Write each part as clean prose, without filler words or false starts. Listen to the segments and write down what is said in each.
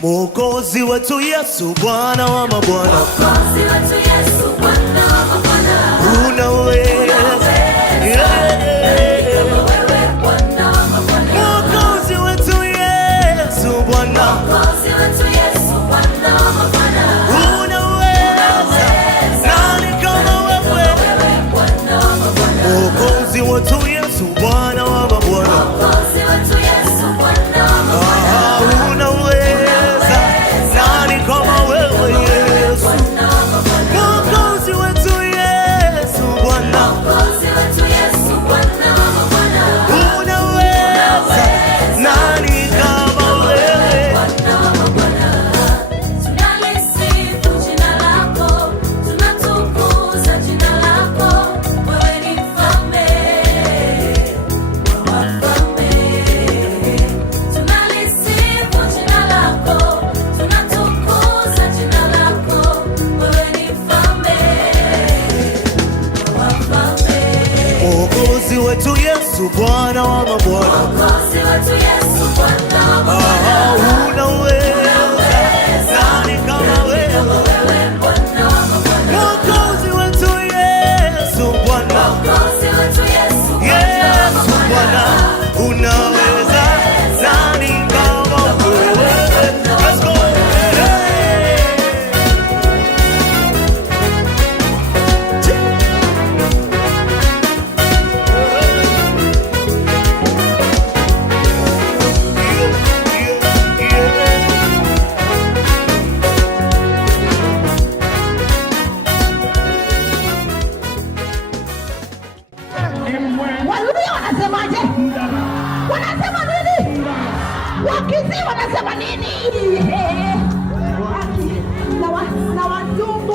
Mwokozi wetu Yesu, Bwana wa mabwana. Mwokozi wetu Yesu, Bwana wa mabwana. Unaweza. Mwokozi wetu Yesu, Bwana. Mwokozi wetu Yesu, Bwana wa mabwana. Unaweza. Nani kama wewe? Bwana wa mabwana. Mwokozi wetu Yesu, Bwana wa mabwana. Mwokozi wetu Yesu, Bwana wa mabwana. Unaweza. Nani kama wewe Yesu? Mwokozi wetu Yesu, Bwana. Mwokozi wetu Yesu, Bwana wa mabwana. Unaweza. Nani kama wewe? Bwana wa mabwana. Tunalisifu jina lako, tunatukuza jina lako. Wewe ni mfalme wa wafalme. Tunalisifu jina lako, tunatukuza jina lako. Wewe ni mfalme wa wafalme. Mwokozi wetu Yesu, Bwana wa mabwana. Mwokozi wetu Yesu, Bwana wa mabwana. Unaweza. Nani kama wewe? Wewe Bwana wa mabwana. Mwokozi wetu Yesu, Bwana. Mwokozi wetu Yesu, Yesu, Bwana. Unaweza. Nani kama wewe? Let's go. Waluya wanasemaje? Wanasema nini? Wakizi wanasema nini? Na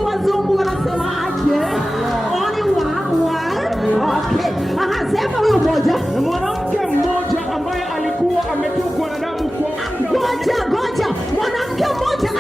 wazungu wanasemaje? Only one. Okay. Sema huyu mmoja. Mwanamke mmoja ambaye alikuwa ametokwa na damu kwa muda. Ngoja. Mwanamke mmoja